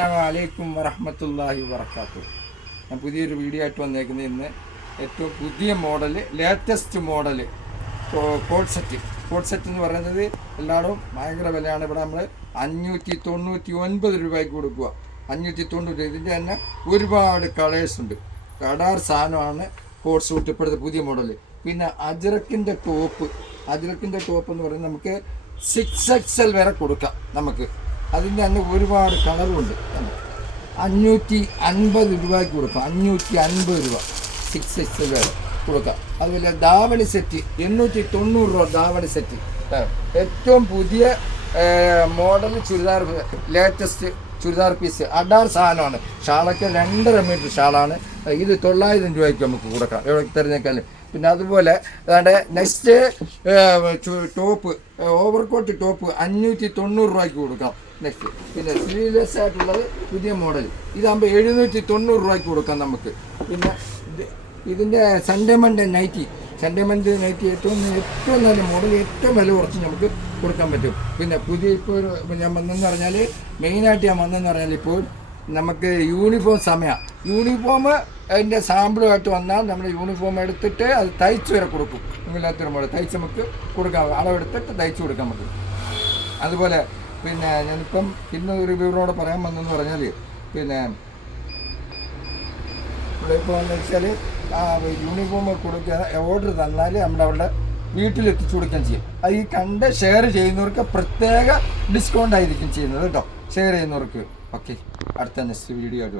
അസ്സലാമലൈക്കും വറഹ്മത്തുള്ളാഹി വബറകാതുഹു. ഞാൻ പുതിയൊരു വീഡിയോ ആയിട്ട് വന്നേക്കുന്നത് ഇന്ന് ഏറ്റവും പുതിയ model, latest model code set എന്ന് പറയുന്നത് എല്ലായിടും ഭയങ്കര വിലയാണ്. ഇവിടെ നമ്മൾ 599 രൂപയ്ക്ക് കൊടുക്കുക. 590. ഇതിൻ്റെ തന്നെ ഒരുപാട് കളേഴ്സ് ഉണ്ട്. കടാർ സാധനമാണ് കോഡ് സൂട്ട് ഇപ്പോഴത്തെ പുതിയ മോഡൽ. പിന്നെ അജ്രക്കിൻ്റെ ടോപ്പ് എന്ന് പറയുന്നത് നമുക്ക് 6XL വരെ കൊടുക്കാം. നമുക്ക് അതിൻ്റെ തന്നെ ഒരുപാട് കളറുണ്ട്. 550 രൂപയ്ക്ക് കൊടുക്കാം. 550 രൂപ 6XL വരെ കൊടുക്കാം. അതുപോലെ ധാവണി സെറ്റ് 890 രൂപ. ധാവണി സെറ്റ് ഏറ്റവും പുതിയ model churidar, latest churidar piece അഡാർ സാധനമാണ്. ഷാളൊക്കെ 2.5 മീറ്റർ ഷാളാണ്. ഇത് 900 രൂപയ്ക്ക് നമുക്ക് കൊടുക്കാം എവിടെ തിരഞ്ഞേക്കാൾ. പിന്നെ അതുപോലെ അതാണ്ട് നെക്സ്റ്റ് ടോപ്പ്, ഓവർകോട്ട് ടോപ്പ് 590 രൂപയ്ക്ക് കൊടുക്കാം. നെക്സ്റ്റ് പിന്നെ സ്ലീവ്ലെസ് ആയിട്ടുള്ളത് പുതിയ മോഡൽ, ഇതാകുമ്പോൾ 790 രൂപയ്ക്ക് കൊടുക്കാം നമുക്ക്. പിന്നെ ഇതിൻ്റെ സൺഡേ മൺഡേ നൈറ്റി ഏറ്റവും നല്ല മോഡൽ, ഏറ്റവും വില കുറച്ച് നമുക്ക് കൊടുക്കാൻ പറ്റും. പിന്നെ പുതിയ ഇപ്പോൾ ഞാൻ വന്നെന്ന് പറഞ്ഞാൽ മെയിനായിട്ട് ഞാൻ വന്നെന്ന് പറഞ്ഞാൽ ഇപ്പോൾ നമുക്ക് യൂണിഫോം അതിൻ്റെ സാമ്പിളുമായിട്ട് വന്നാൽ നമ്മൾ യൂണിഫോം എടുത്തിട്ട് അത് തയ്ച്ച് വരെ കൊടുക്കും. ഇല്ലാത്തൊരു മോഡൽ തയ്ച്ച് നമുക്ക് കൊടുക്കാം, അളവെടുത്തിട്ട് തയ്ച്ച് കൊടുക്കാൻ പറ്റും. അതുപോലെ പിന്നെ ഞാനിപ്പം പിന്നെ ഒരു വിവരോടെ പറയാൻ വന്നെന്ന് പറഞ്ഞാൽ പിന്നെ ഇവിടെ ഇപ്പോൾ എന്ന് വെച്ചാൽ യൂണിഫോം കൊടുക്കുക, ഓർഡർ തന്നാൽ നമ്മൾ അവരുടെ വീട്ടിലെത്തിച്ചു കൊടുക്കുകയും ചെയ്യും. അത് ഈ ഷെയർ ചെയ്യുന്നവർക്ക് പ്രത്യേക ഡിസ്കൗണ്ട് ആയിരിക്കും ചെയ്യുന്നത് കേട്ടോ. ഷെയർ ചെയ്യുന്നവർക്ക്. ഓക്കെ, അടുത്ത നെക്സ്റ്റ് വീഡിയോ ആയിട്ട്